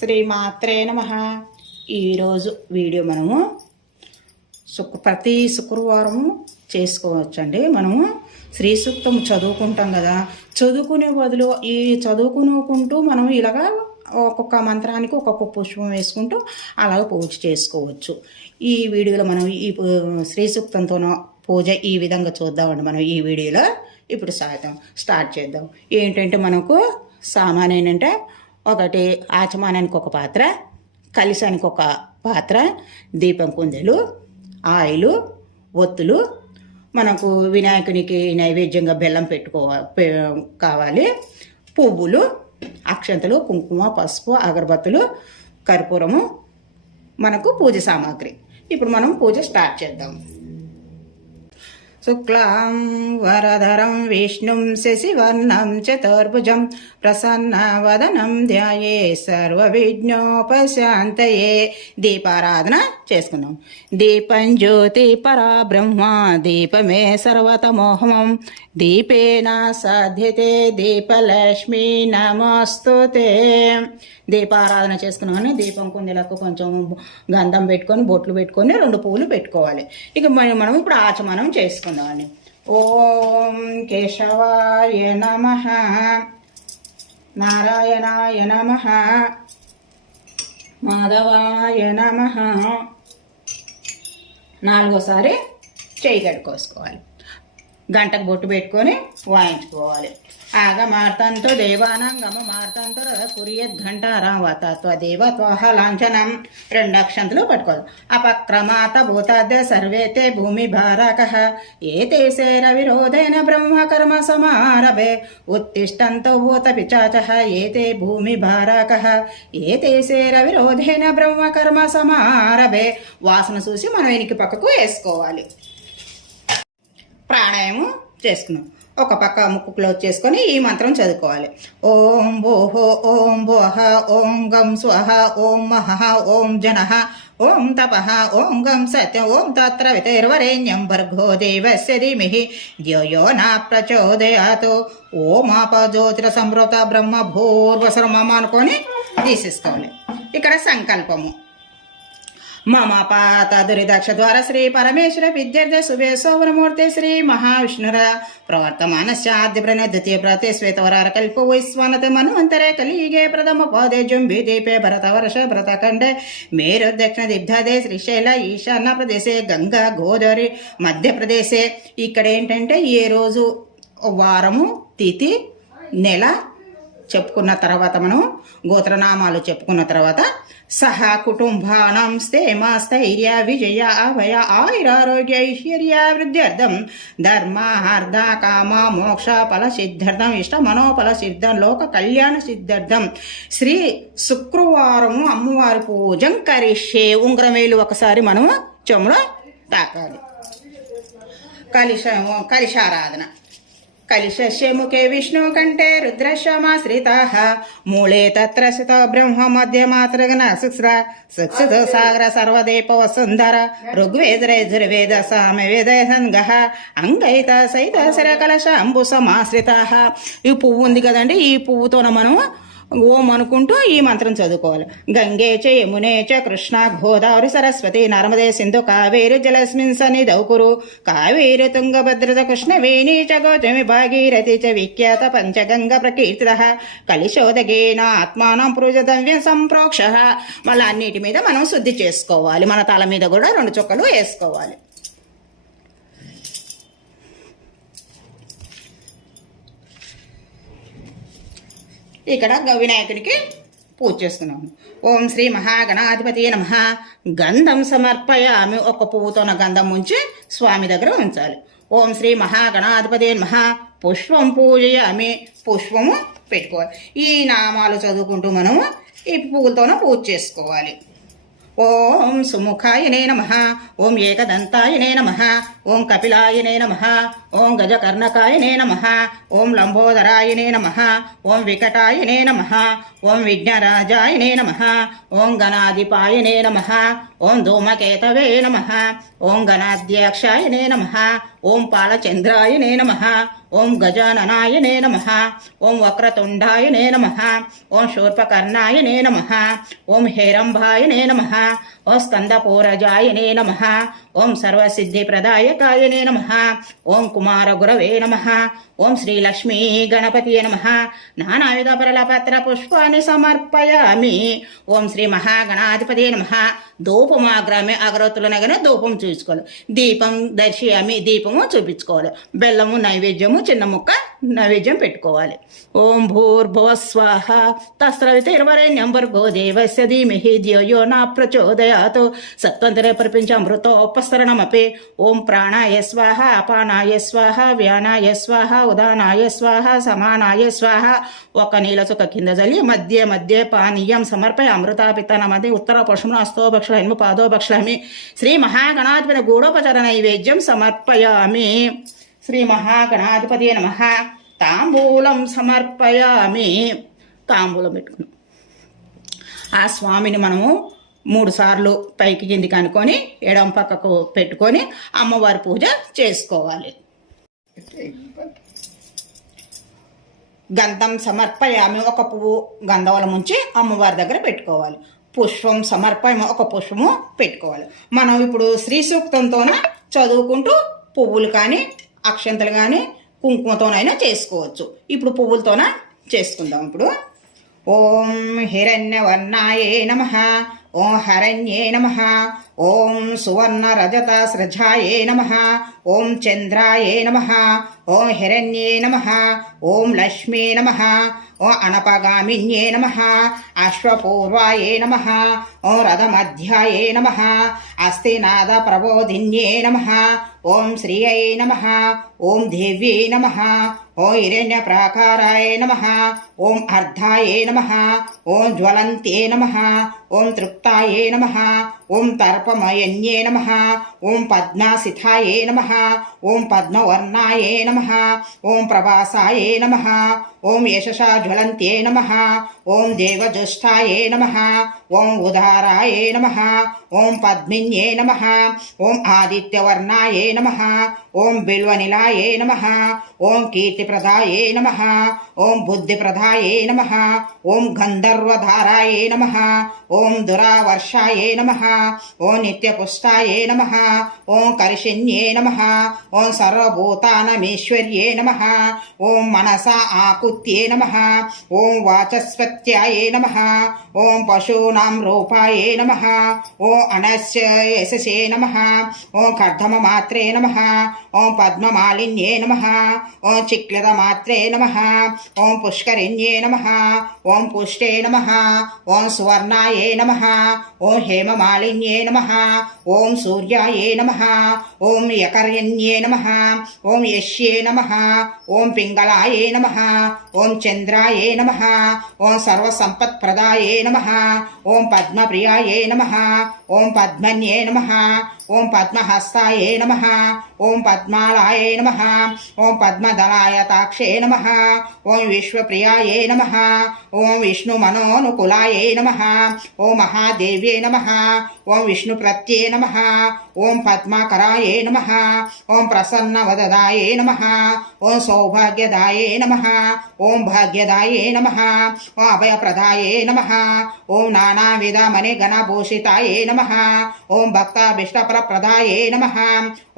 శ్రీమాత్రే నమ. ఈరోజు వీడియో మనము శుక్ర ప్రతి శుక్రవారము చేసుకోవచ్చండి. మనము శ్రీ సూక్తం చదువుకుంటాం కదా. చదువుకునే బదులు ఈ చదువుకునుకుంటూ మనం ఇలాగా ఒక్కొక్క మంత్రానికి ఒక్కొక్క పుష్పం వేసుకుంటూ అలాగ పూజ చేసుకోవచ్చు. ఈ వీడియోలో మనం ఈ శ్రీ సూక్తంతోనో పూజ ఈ విధంగా చూద్దామండి మనం ఈ వీడియోలో. ఇప్పుడు సాధం స్టార్ట్ చేద్దాం. ఏంటంటే మనకు సామాన్ ఏంటంటే ఒకటి ఆచమానానికి ఒక పాత్ర కలిసానికి ఒక పాత్ర దీపం కుందెలు ఆయిలు ఒత్తులు. మనకు వినాయకునికి నైవేద్యంగా బెల్లం పెట్టుకో పె- కావాలి. పువ్వులు అక్షంతలు కుంకుమ పసుపు అగరబత్తులు కర్పూరము. మనకు పూజ సామాగ్రి. ఇప్పుడు మనం పూజ స్టార్ట్ చేద్దాం. శుక్లాం వరధరం విష్ణుం శశివర్ణం చతుర్భుజం ప్రసన్నవదనం ధ్యాయే సర్వవిఘ్నోపశాంతయే. దీపారాధన చేసుకుందాం. దీపం జ్యోతి పరాబ్రహ్మ దీపమే సర్వతమోహమం. దీపేన సాధ్యతే దీపలక్ష్మి నమస్తుతే. దీపారాధన చేసుకున్నామని దీపం కుందిలకు కొంచెం గంధం పెట్టుకొని బొట్లు పెట్టుకొని రెండు పువ్వులు పెట్టుకోవాలి. ఇక మనం ఇప్పుడు ఆచమనం చేసుకుందామండి ఓం కేశవాయ నమ. నారాయణాయ నమ. మాధవాయ నమ. నాలుగోసారి చేయి కడుక్కోసుకోవాలి గంటకు బొట్టు పెట్టుకొని వాయించుకోవాలి. ఆగ మార్తంతో దేవానం గమ మార్తంతో కురియత్ ఘంటారాం వతత్వ దేవ త్వహ లాంఛనం. రెండు అక్షంతలు పట్టుకోవాలి. అపక్రమాత భూతాద్య సర్వేతే భూమి భారక. ఏ తేసే రవిరోధేన బ్రహ్మకర్మ సమారభే. ఉత్తిష్టంతో భూత పిచాచ. ఏతే భూమి భారక. ఏ తేసే రవిరోధేన బ్రహ్మకర్మ సమారభే. వాసన చూసి మనం వెనికి పక్కకు వేసుకోవాలి. ప్రాణాయామం చేసుకున్నాం. ఒక పక్క ముక్కు క్లోజ్ చేసుకొని ఈ మంత్రం చదువుకోవాలి. ఓం భోహో ఓం భోహ ఓం గం స్వహ ఓం మహ ఓం జన ఓం తప ఓం గం సత్యం ఓం తత్ర వితైర్వరేణ్యం భర్గో దేవస్య ధీమిహి. ద్యో యో నా ప్రచోదయాత్. ఓం ఆపజ్యోతిర సంవృత బ్రహ్మ భూర్వసరమమ అనుకొని తీసేసుకోవాలి ఇక్కడ సంకల్పము. మమ పాత దురిదక్ష ద్వార శ్రీ పరమేశ్వర విద్యార్థి శుభే సౌరమూర్తి శ్రీ మహావిష్ణుర ప్రవర్తమానస్యాద్య ప్రణయ ద్వితీయ ప్రతి శ్వేతవరార కల్ప వైశ్వనత మన్వంతరే కలిగే ప్రథమ పాదే జుంభి దీపే భరత వర్ష భరతఖండే మేరు దక్షిణ దిగ్ధదే శ్రీశైల ఈశాన్య ప్రదేశే గంగా గోదావరి మధ్యప్రదేశే ఇక్కడ ఏంటంటే ఏ రోజు వారము తిథి నెల చెప్పుకున్న తర్వాత మనం గోత్రనామాలు చెప్పుకున్న తర్వాత సహా కుటుంబానం స్థేమ స్థైర్య విజయ అభయ ఆయురారోగ్య ఐశ్వర్య వృద్ధ్యర్థం. ధర్మ అర్ధ కామ మోక్ష ఫల సిద్ధార్థం ఇష్ట మనోఫల సిద్ధం లోక కళ్యాణ సిద్ధార్థం శ్రీ శుక్రవారము అమ్మవారి పూజం కరిషే ఉంగరమేలు ఒకసారి మనం చెములో తాకాలి. కలిశ కలిశారాధన. కలిశస్య ముఖే విష్ణు కంఠే రుద్రశ్యమాశ్రితాః. మూలే తత్ర స్థితో బ్రహ్మ మధ్య మాతృగణ శుశ్ర సాగర సర్వదేప వసుంధర ఋగ్వేదరేజుర్వేద సామవేద సంగః. అంగైత సైత శర కలశ అంబు సమాశ్రితాః. ఈ పువ్వు ఉంది కదండి ఈ పువ్వుతోన మనం ఓం అనుకుంటూ ఈ మంత్రం చదువుకోవాలి. గంగే చ యమునే చ కృష్ణ గోదావరి సరస్వతి నర్మదే సింధు కావేరి జలస్మిన్ సని దౌకురు కావేరి తుంగభద్రత కృష్ణ వేణి చ గౌతమి భాగీరథి చ విఖ్యాత పంచగంగ ప్రకీర్తిత కలిశోదగేన ఆత్మానం పూజదవ్యం సంప్రోక్ష మళ్ళీ అన్నిటి మీద మనం శుద్ధి చేసుకోవాలి. మన తల మీద కూడా రెండు చుక్కలు వేసుకోవాలి. ఇక్కడ గవినాయకుడికి వినాయకుడికి పూజ చేసుకున్నాము ఓం శ్రీ మహాగణాధిపతి నమ. గంధం సమర్పయామి. ఒక పువ్వుతోన గంధం ఉంచి స్వామి దగ్గర ఉంచాలి. ఓం శ్రీ మహాగణాధిపతి నమ. పుష్పం పూజయామి. పుష్పము పెట్టుకోవాలి. ఈ నామాలు చదువుకుంటూ మనము ఈ పువ్వులతోన పూజ చేసుకోవాలి. ఓం సుముఖాయనే నమ. ఓం ఏకదంతాయనే నమ. ఓం కపిలాయనే నమ. ఓం గజకర్ణకాయనే నమ ఓం లంబోదరాయనే నమ ఓం వికటాయనే నమ ఓం విఘ్నరాజాయనే నమ ఓం గణాధిపాయనే నమ ఓం ధూమకేతవే నమ ఓం గణాధ్యక్షాయనే నమ ఓం పాలచంద్రాయనే నమ ఓం గజాననాయనే నమ ఓం వక్రతుండాయనే నమ ఓం శూర్పకర్ణాయనే నమ ఓం హేరంభాయనే నమ ఓం స్కందపూరజాయనే నమ ఓం సర్వసిద్ధిప్రదాయకాయనే నమ ఓం కుమారగురవే నమ. ఓం శ్రీలక్ష్మీ గణపతి నమ. నానాయుధ పరలపత్ర పుష్పాన్ని సమర్పయామి. ఓం శ్రీ మహాగణాధిపతి నమ. ధూపమాగ్రమే అగరత్తులనగానే ధూపం చూసుకోవాలి. దీపం దర్శయామి దీపము చూపించుకోవాలి. బెల్లము నైవేద్యము చిన్న ముక్క నైవేద్యం పెట్టుకోవాలి. ఓం భూర్భువ స్వాహ. తస్రవితిర్వరేణ్యం భర్గో దేవస్య ధీమహి ధియో నా ప్రచోదయాత్. సత్వంతరే ప్రపంచమృతోపసరణమపి ఓం ప్రాణాయ స్వాహ అపానాయ స్వాహ వ్యానాయ స్వాహ ఉదానాయ స్వాహ సమానాయ స్వాహ ఒక నీలచుక కింద జల్లి మధ్య మధ్య పానీయం సమర్పయ అమృతాపితనమది ఉత్తర పుష్పం అస్తో భక్షలమి శ్రీ మహాగణాధిపతి గూఢోపచర నైవేద్యం సమర్పయామి. శ్రీ మహాగణాధిపతి నమ. తాంబూలం సమర్పయామి. తాంబూలం పెట్టుకున్నాం. ఆ స్వామిని మనము మూడు సార్లు పైకి కిందికి అనుకొని ఎడం పక్కకు పెట్టుకొని అమ్మవారి పూజ చేసుకోవాలి. గంధం సమర్పయామి ఒక పువ్వు గంధవలం ఉంచి అమ్మవారి దగ్గర పెట్టుకోవాలి. పుష్పం సమర్పయం ఒక పుష్పము పెట్టుకోవాలి. మనం ఇప్పుడు శ్రీ సూక్తంతోన చదువుకుంటూ పువ్వులు కానీ అక్షంతలు కానీ కుంకుమతోనైనా చేసుకోవచ్చు. ఇప్పుడు పువ్వులతోన చేసుకుందాం ఇప్పుడు. ఓం హిరణ్యవర్ణాయే నమ ఓం హరణ్యే నమ ఓం సువర్ణ రజత సృజాయే నమ ఓం చంద్రాయే నమ ఓం హిరణ్యే నమ ఓం లక్ష్మీ నమ ఓం అనపగామిన్యే నమ అశ్వపూర్వాయే నమ ఓం రథమధ్యాయే నమ అస్థినాద ప్రబోధిన్యే నమ ఓం శ్రియై నమ ఓం దేవ్యై నమ ఓం హిరణ్య ప్రాకారాయ నమ ఓం అర్ధాయే నమ ఓం జ్వలంతే నమ ఓం తృప్తాయే నమ ఓం తర్పమయన్యే నమ ఓం పద్మాసిథాయే నమ ఓం పద్మవర్ణాయే నమ ఓం ప్రభాసాయే నమ ఓం యశసా జ్వలంతే నమ ఓం దేవజ్యేష్ఠాయే నమ ఓం ఉదారాయే నమ ఓం పద్మిన్యే నమ ఓం ఆదిత్యవర్ణాయే నమ ఓం బిల్వనిలాయే నమ ఓం కీర్తిప్రదాయే నమ ఓం బుద్ధిప్రదాయే నమ ఓం గంధర్వధారాయే నమ ఓం దురావర్షాయే నమ ఓం నిత్యపుష్టాయే నమ ఓం కరిషిన్యే నమ ఓం సర్వభూతానమీశ్వర్యే నమ ఓం మనసా ఆకుత్యే నమ ఓం వాచస్పత్యాయే నమ ఓం పశూనాం రూపాయే నమ ఓం అనస్య యశసే నమ ఓం కర్ధమమాత్రే నమ ఓం పద్మమాలిన్యే నమ ఓం చిక్లితమాత్రే నమ ఓం పుష్కరిణ్యే నమ ఓం పుష్టే నమ ఓం సువర్ణాయే నమ ఓం హేమమాలిన్యే నమ ఓం సూర్యాయే నమ ఓం యకర్యన్యే నమ ఓం యశ్యే నమ ఓం పింగళాయే నమ ఓం చంద్రాయే నమ ఓం సర్వసంపత్ప్రదాయే నమ ఓం పద్మప్రియాయే నమ ఓం పద్మన్యే నమ ఓం పద్మహస్తాయే నమ ఓం పద్మాలాయే నమ ఓం పద్మదళాయ తాక్షే నమ ఓం విశ్వప్రియాయే నమ ఓం విష్ణుమనోనుకులాయే నమ ఓం మహాదేవ్యే నమ ఓం విష్ణుప్రత్యే నమ ఓం పద్మాకరాయే నమ ఓం ప్రసన్నవదదాయే నమ ఓం సౌభాగ్యదాయే నమ ఓం భాగ్యదాయే నమ ఓం అభయప్రదాయే నమ ఓం నానావిధమణి గణభూషితాయే నమ ఓం భక్తాభిష్టప్రదాయే నమ.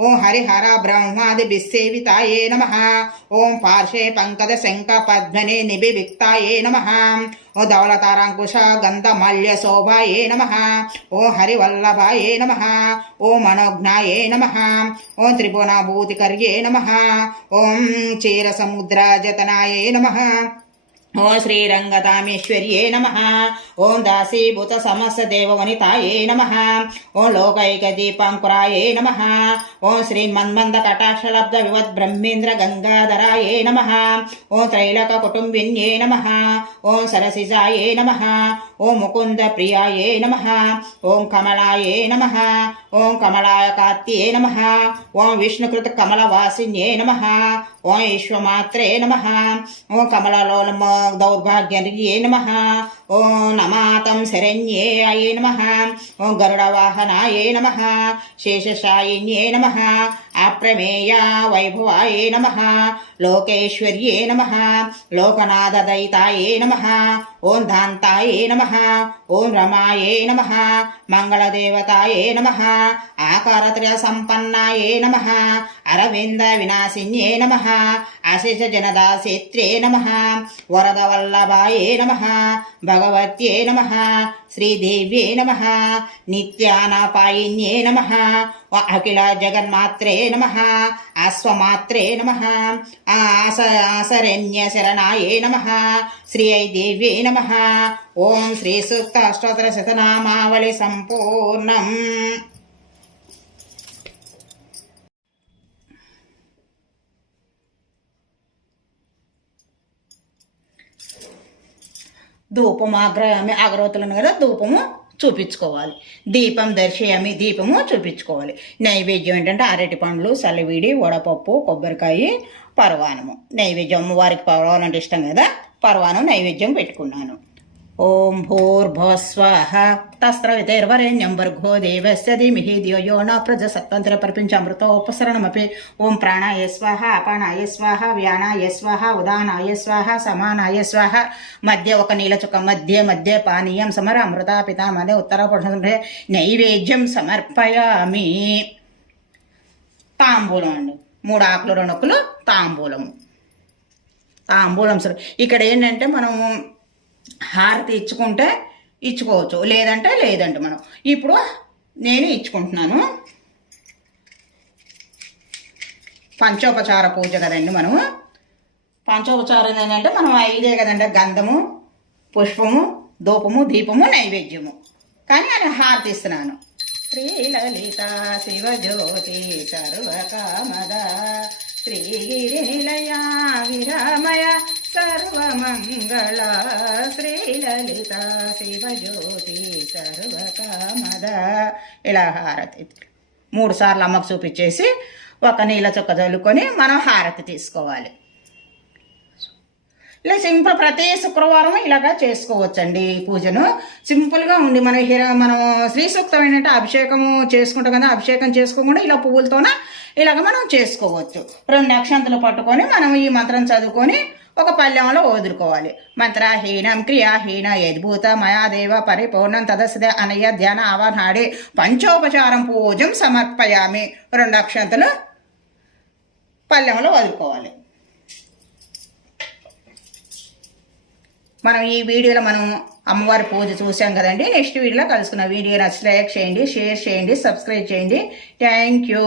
ఓం హరిహర బ్రహ్మాదిభిసేవితాయే నమ. ఓం పార్శ్వే పంకజ శంఖ పద్మనే నిభివిక్తాయే నమ. ఓ ధవళతారాంకుశ గంధమల్య శోభాయే నమ. ఓ హరివల్లభాయే నమ. ఓ మనోజ్ఞాయే నమ. ఓం త్రిభువనాభూతికర్యే నమ. ఓం క్షీరసముద్రజతనాయే నమ. ఓం శ్రీరంగతామేశ్వర్యే నమ. ఓం దాసీభూత సమస్త దేవవనితాయే నమ. ఓం లోకైక దీపాంకురాయే నమ. ఓం శ్రీమన్మంద కటాక్షలబ్ధ వివద్ బ్రహ్మేంద్ర గంగాధరాయే నమ. ఓం త్రైలక కుటుంబిన్యే నమ. ఓం సరసిజాయే నమ. ఓం ముకుంద ప్రియాయే నమ. ఓం కమలాయే నమ. ఓం కమలాయ కార్త్యే నమ. ఓం విష్ణుకృత కమలవాసిన్యే నమ. ఓం విశ్వమాత్రే నమ. ఓం కమలలోలమ దౌర్భాగ్యే నమ. ఓం నమాతం శరణ్యే అయే నమ. ఓం గరుడవాహనాయే నమ. శేషశాయిన్యే నమ. అప్రమేయా వైభవాయే నమ. లోకేశ్వర్యే నమ. లోకనాథదయితాయే నమ. ఓం దాంతాయే నమ. ఓం రమాయే నమ. మంగళదేవతాయే నమ. ఆకారత్రయ సంపన్నాయే నమ. అరవింద వినాశిన్యే నమ అశేష జనదాసేత్రే నమ వరద వల్లభాయే నమ భగవత్యే నమ శ్రీదేవ్యే నమ నిత్యానాపాయిన్యే నమ అఖిల జగన్మాత్రే నమ అశ్వమాత్రే నమ ఆస ఆసరణ్య శరణాయే నమ శ్రీయై దేవ్యే నమ ఓం శ్రీ సూక్త అష్టోత్తర శతనామావళి సంపూర్ణం. ధూపం అగ్రయామి అగరవతులను కదా ధూపము చూపించుకోవాలి. దీపం దర్శయామి దీపము చూపించుకోవాలి. నైవేద్యం ఏంటంటే అరటి పండ్లు సలివిడి వడపప్పు కొబ్బరికాయ పరవానము. నైవేద్యం అమ్మవారికి పరవానం అంటే ఇష్టం కదా? పరవానం నైవేద్యం పెట్టుకున్నాను. ఓం భూర్భువస్వాహ తస్త్రవితేర్వరేణ్యం భర్గో దేవస్య ధీమిహి ధియో యో న ప్రజసత్వంతర ప్రపంచామృతోపసరణమపి ఓం ప్రాణాయ స్వాహ అపానాయ స్వాహ వ్యానాయ స్వాహ ఉదానాయ స్వాహ సమానాయ స్వాహ మధ్య ఒక నీలచుక మధ్య మధ్య పానీయం సమర అమృత పితామనే ఉత్తర పురుషే నైవేద్యం సమర్పయామి తాంబూలం అండి. మూడు ఆకులు రెండు తాంబూలము. తాంబూలం సరే. ఇక్కడ ఏంటంటే మనము హారతి ఇచ్చుకుంటే ఇచ్చుకోవచ్చు. లేదంటే లేదంటే మనం. ఇప్పుడు నేను ఇచ్చుకుంటున్నాను. పంచోపచార పూజ కదండి మనము. పంచోపచారం ఏంటంటే మనం ఐదే కదండి. గంధము పుష్పము ధూపము దీపము నైవేద్యము. కానీ నేను హారతి ఇస్తున్నాను. శ్రీలలిత శివజ్యోతి సర్వకామద శ్రీగిరి నిలయ విరామయ సర్వమంగళ శ్రీలలిత శివజ్యోతి సర్వకామద. ఇలా హారతి. మూడు సార్లు అమ్మకు చూపించేసి ఒక నీళ్ళ చుక్క చల్లుకొని మనం హారతి తీసుకోవాలి. ఇలా సింపుల్ ప్రతి శుక్రవారం ఇలాగా చేసుకోవచ్చండి ఈ పూజను. సింపుల్గా ఉండి మన హిర మనం శ్రీ సూక్తం ఏంటంటే అభిషేకము చేసుకుంటాం కదా అభిషేకం చేసుకోకుండా ఇలా పువ్వులతోన ఇలాగ మనం చేసుకోవచ్చు. రెండు అక్షంతలు పట్టుకొని మనం ఈ మంత్రం చదువుకొని ఒక పల్లెంలో వదులుకోవాలి మంత్రహీనం క్రియాహీన యద్భూత మయాదేవ పరిపూర్ణం తదస్య అనయ ధ్యాన ఆవాహనాడి పంచోపచారం పూజం సమర్పయామి. రెండు అక్షంతలు పల్లెంలో వదులుకోవాలి మనం ఈ వీడియోలో మనం అమ్మవారి పూజ చూసాం కదండి. నెక్స్ట్ వీడియోలో కలుసుకున్న వీడియో నచ్చితే లైక్ చేయండి షేర్ చేయండి సబ్స్క్రైబ్ చేయండి. Thank you.